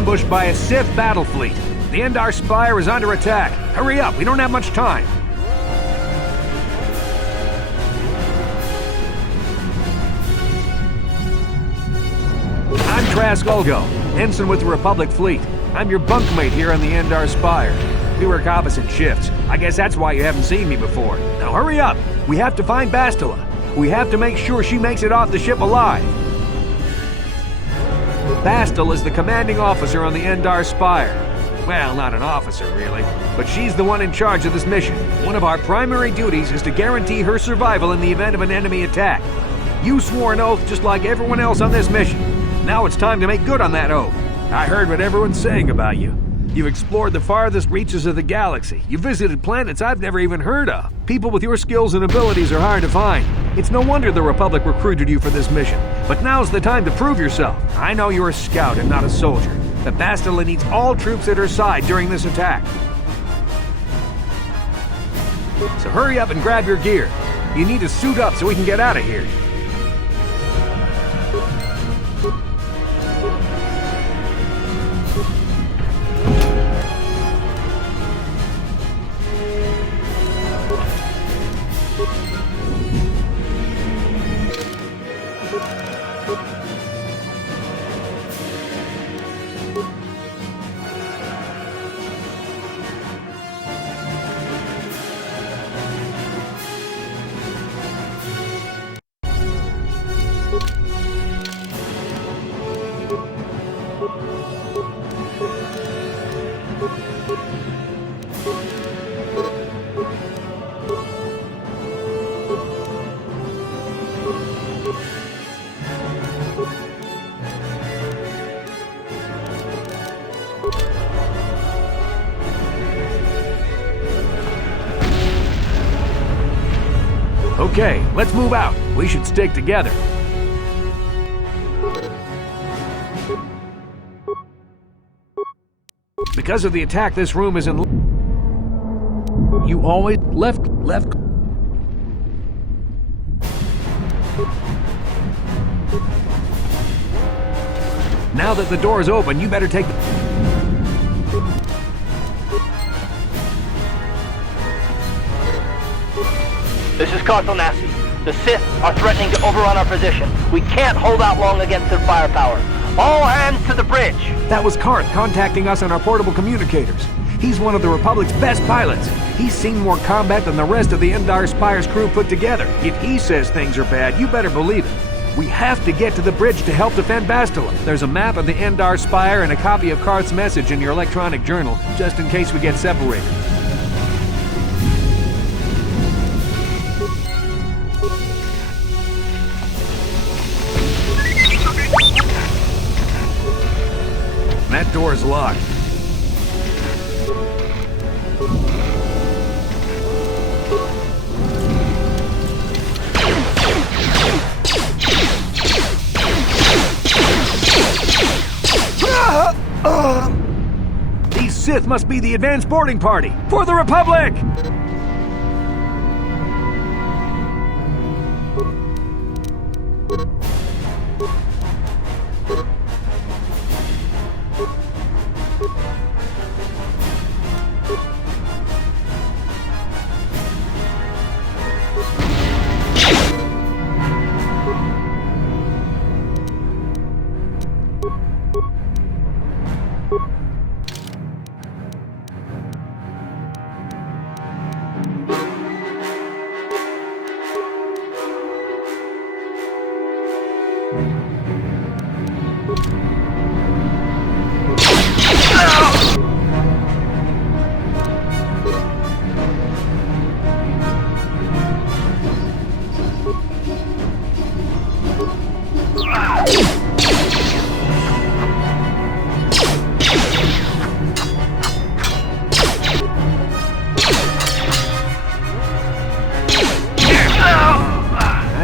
Ambushed by a Sith battle fleet. The Endar Spire is under attack. Hurry up, we don't have much time. I'm Trask Ensign with the Republic fleet. I'm your bunkmate here on the Endar Spire. We work opposite shifts. I guess that's why you haven't seen me before. Now hurry up. We have to find Bastila. We have to make sure she makes it off the ship alive. Bastila is the commanding officer on the Endar Spire. Well, not an officer, really, but she's the one in charge of this mission. One of our primary duties is to guarantee her survival in the event of an enemy attack. You swore an oath just like everyone else on this mission. Now it's time to make good on that oath. I heard what everyone's saying about you. You've explored the farthest reaches of the galaxy. You visited planets I've never even heard of. People with your skills and abilities are hard to find. It's no wonder the Republic recruited you for this mission. But now's the time to prove yourself. I know you're a scout and not a soldier. But Bastila needs all troops at her side during this attack. So hurry up and grab your gear. You need to suit up so we can get out of here. Okay, let's move out. We should stick together. Because of the attack, this room is in... You always... Left... Now that the door is open, you better take... This is Carth. The Sith are threatening to overrun our position. We can't hold out long against their firepower. All hands to the bridge! That was Carth contacting us on our portable communicators. He's one of the Republic's best pilots. He's seen more combat than the rest of the Endar Spire's crew put together. If he says things are bad, you better believe it. We have to get to the bridge to help defend Bastila. There's a map of the Endar Spire and a copy of Carth's message in your electronic journal, just in case we get separated. That door's locked. These Sith must be the advanced boarding party for the Republic!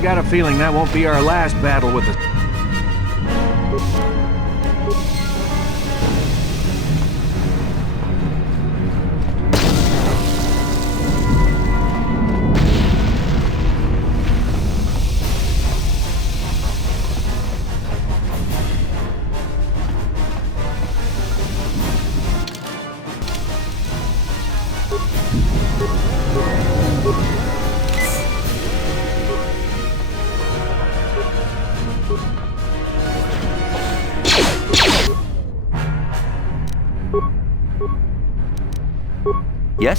I've got a feeling that won't be our last battle with the... Yes?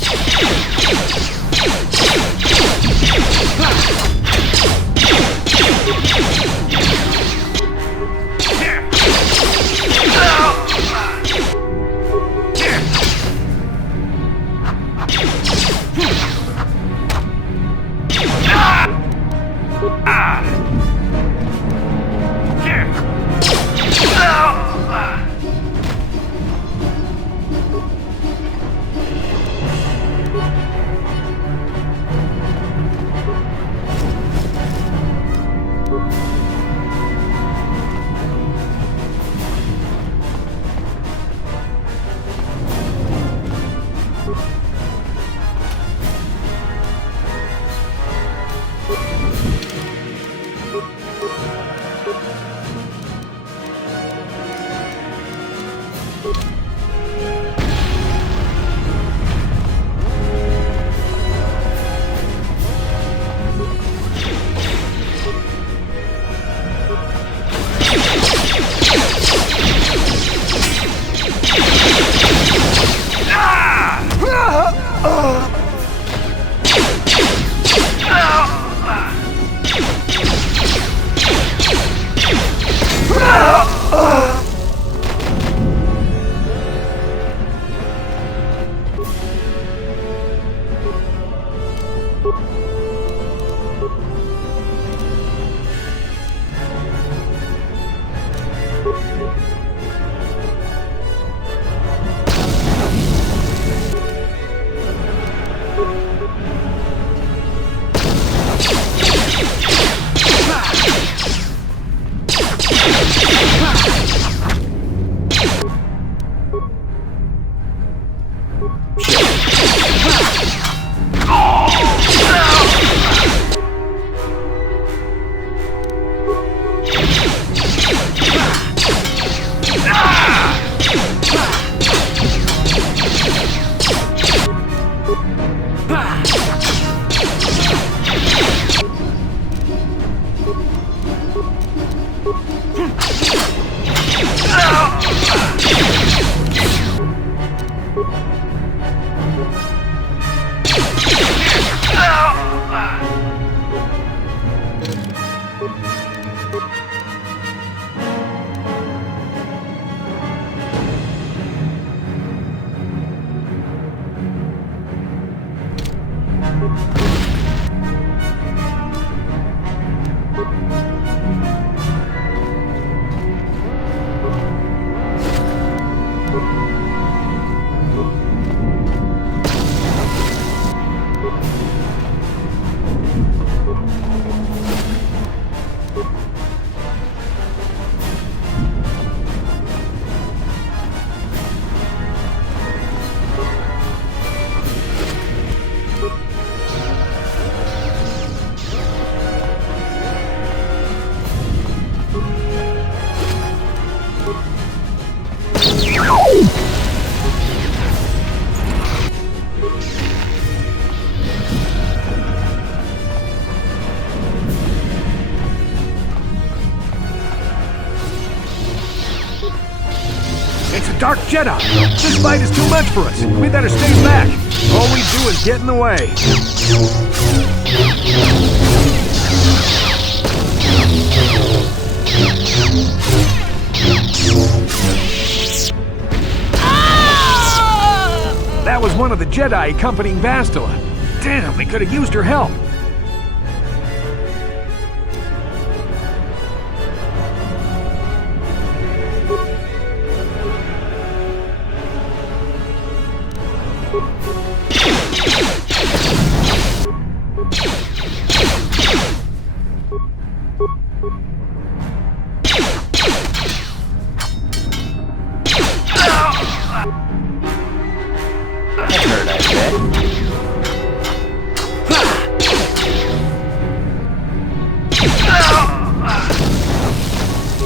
Dark Jedi! This fight is too much for us. We better stay back. All we do is get in the way. That was one of the Jedi accompanying Bastila. Damn, we could have used her help.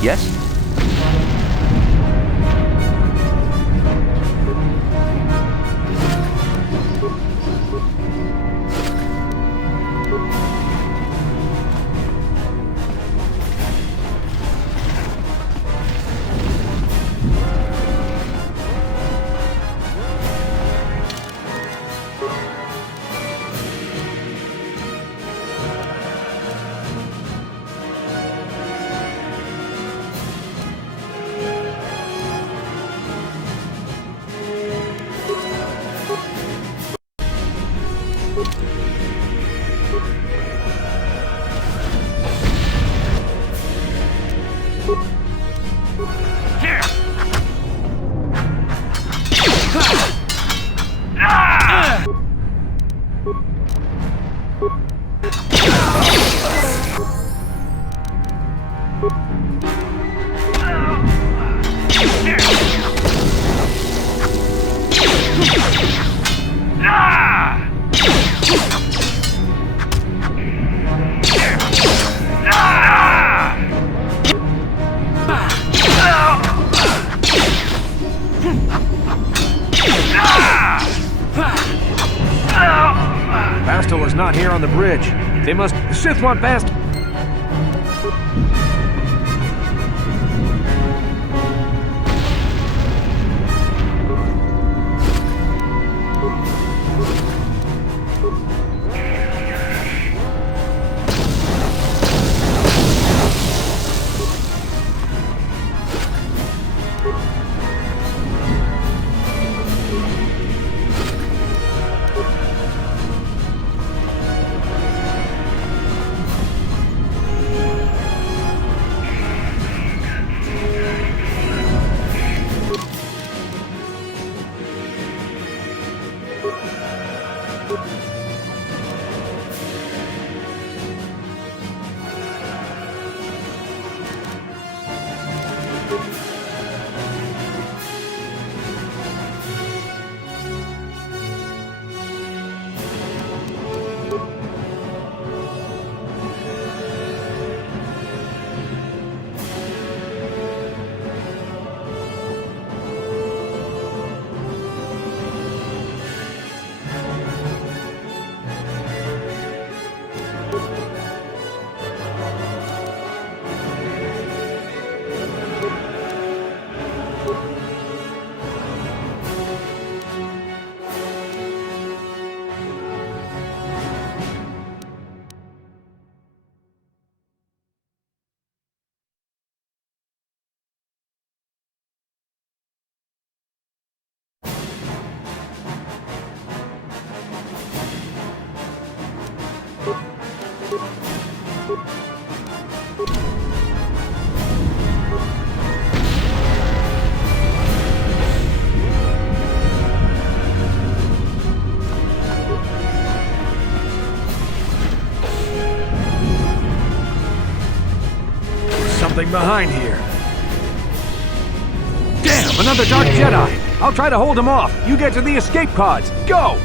Yes? Pastel is not here on the bridge. They must... The Sith want Pastel... Something behind here. Damn, another Dark Jedi! I'll try to hold him off. You get to the escape pods. Go!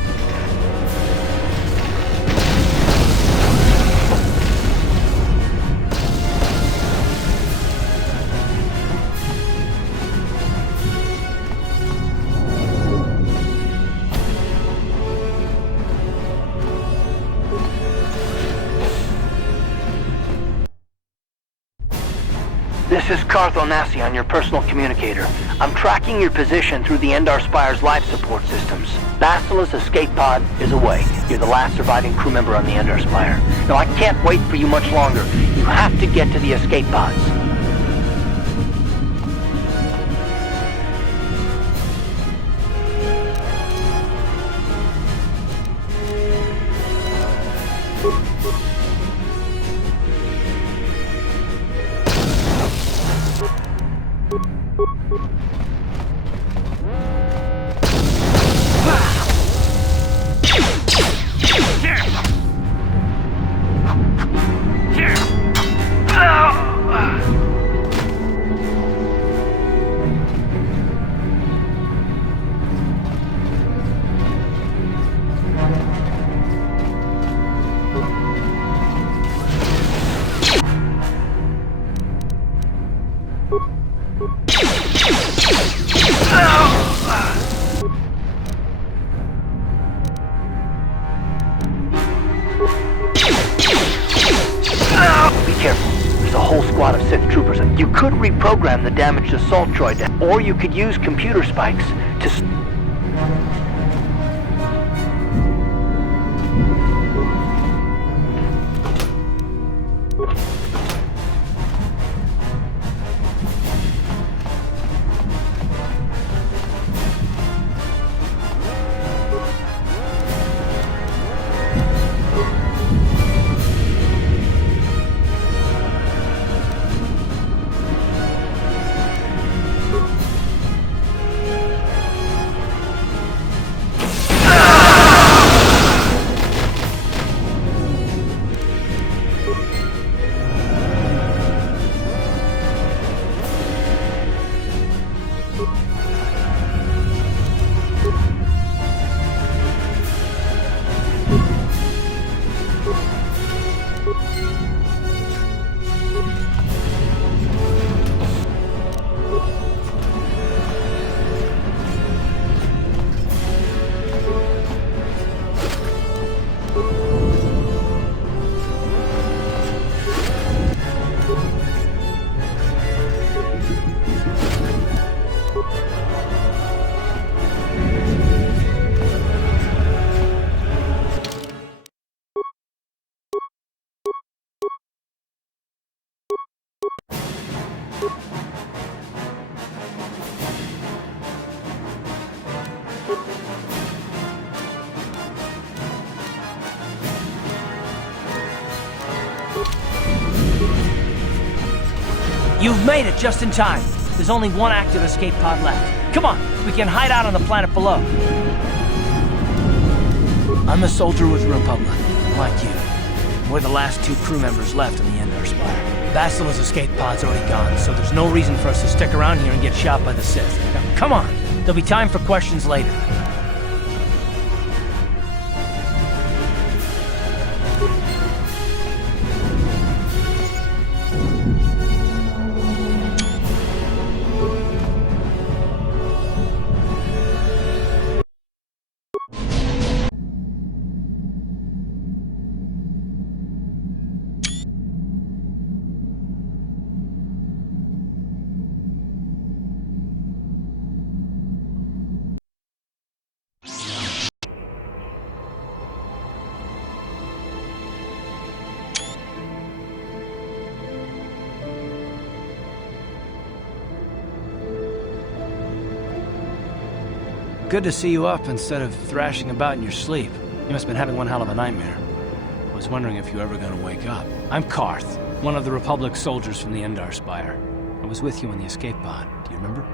This is Carth on your personal communicator. I'm tracking your position through the Endar Spire's life support systems. Basila's escape pod is away. You're the last surviving crew member on the Endar Spire. Now, I can't wait for you much longer. You have to get to the escape pods. You could reprogram the damaged assault droid, or you could use computer spikes to... You've made it just in time. There's only one active escape pod left. Come on, we can hide out on the planet below. I'm a soldier with the Republic, like you. We're the last 2 crew members left in the Endar Spire. Bastila's escape pod's already gone, so there's no reason for us to stick around here and get shot by the Sith. Now, come on! There'll be time for questions later. Good to see you up instead of thrashing about in your sleep. You must have been having one hell of a nightmare. I was wondering if you were ever going to wake up. I'm Carth, one of the Republic soldiers from the Endar Spire. I was with you in the escape pod. Do you remember?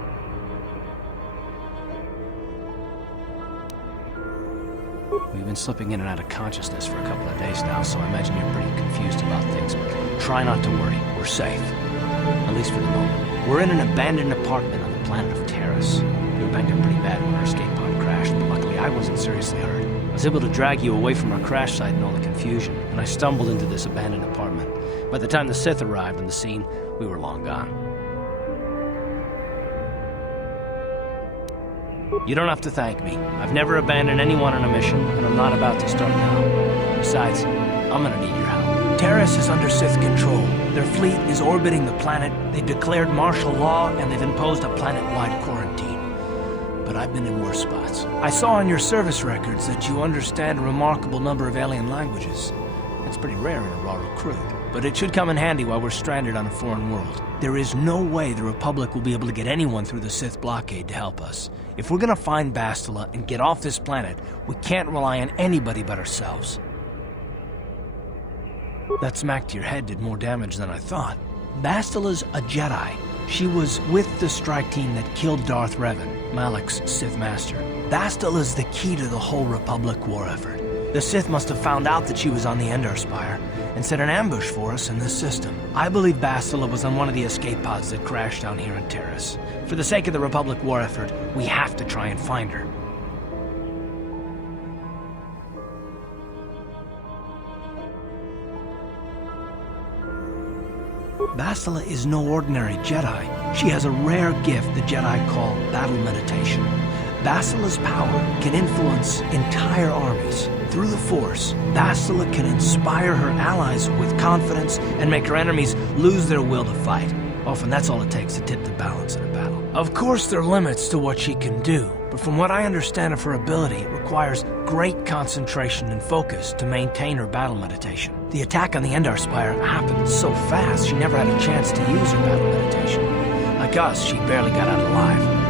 We've been slipping in and out of consciousness for a couple of days now, so I imagine you're pretty confused about things, but try not to worry. We're safe. At least for the moment. We're in an abandoned apartment on the planet of Taris. We were banged up pretty bad when our escape pod crashed, but luckily I wasn't seriously hurt. I was able to drag you away from our crash site and all the confusion, and I stumbled into this abandoned apartment. By the time the Sith arrived on the scene, we were long gone. You don't have to thank me. I've never abandoned anyone on a mission, and I'm not about to start now. Besides, I'm gonna need your help. Taris is under Sith control. Their fleet is orbiting the planet, they've declared martial law, and they've imposed a planet-wide quarantine. But I've been in worse spots. I saw on your service records that you understand a remarkable number of alien languages. That's pretty rare in a raw recruit, but it should come in handy while we're stranded on a foreign world. There is no way the Republic will be able to get anyone through the Sith blockade to help us. If we're gonna find Bastila and get off this planet, we can't rely on anybody but ourselves. That smack to your head did more damage than I thought. Bastila's a Jedi. She was with the strike team that killed Darth Revan, Malak's Sith Master. Bastila's the key to the whole Republic war effort. The Sith must have found out that she was on the Endar Spire and set an ambush for us in this system. I believe Bastila was on one of the escape pods that crashed down here in Taris. For the sake of the Republic war effort, we have to try and find her. Bastila is no ordinary Jedi. She has a rare gift the Jedi call battle meditation. Bastila's power can influence entire armies. Through the Force, Bastila can inspire her allies with confidence and make her enemies lose their will to fight. Often that's all it takes to tip the balance in a battle. Of course there are limits to what she can do, but from what I understand of her ability, it requires great concentration and focus to maintain her battle meditation. The attack on the Endar Spire happened so fast, she never had a chance to use her battle meditation. Like us, she barely got out alive.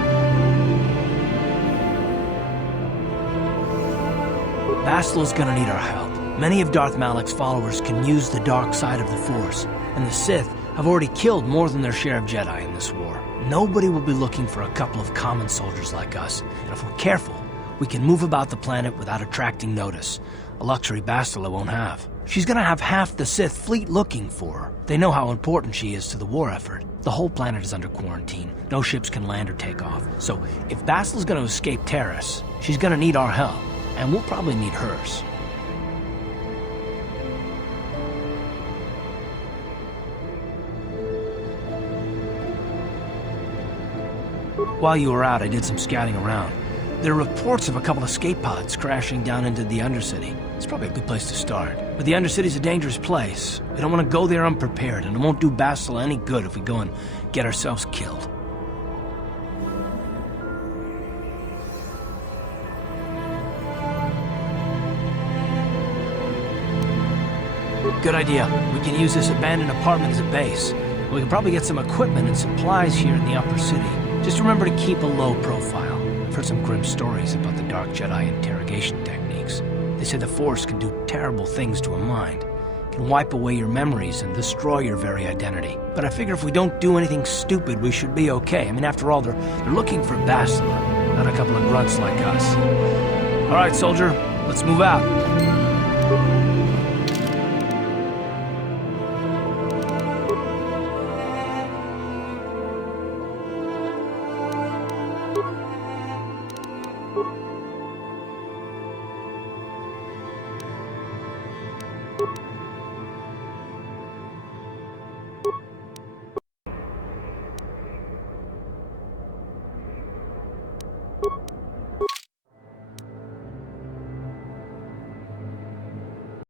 Bastila's gonna need our help. Many of Darth Malak's followers can use the dark side of the Force, and the Sith have already killed more than their share of Jedi in this war. Nobody will be looking for a couple of common soldiers like us, and if we're careful, we can move about the planet without attracting notice, a luxury Bastila won't have. She's gonna have half the Sith fleet looking for her. They know how important she is to the war effort. The whole planet is under quarantine. No ships can land or take off. So if Bastila's gonna escape Taris, she's gonna need our help, and we'll probably need hers. While you were out, I did some scouting around. There are reports of a couple of escape pods crashing down into the Undercity. It's probably a good place to start. But the Undercity's a dangerous place. We don't want to go there unprepared, and it won't do Bastila any good if we go and get ourselves killed. Good idea. We can use this abandoned apartment as a base. We can probably get some equipment and supplies here in the upper city. Just remember to keep a low profile. I've heard some grim stories about the Dark Jedi interrogation techniques. They say the Force can do terrible things to a mind. can wipe away your memories and destroy your very identity. But I figure if we don't do anything stupid, we should be okay. I mean, after all, they're looking for Bastila, not a couple of grunts like us. All right, soldier, let's move out.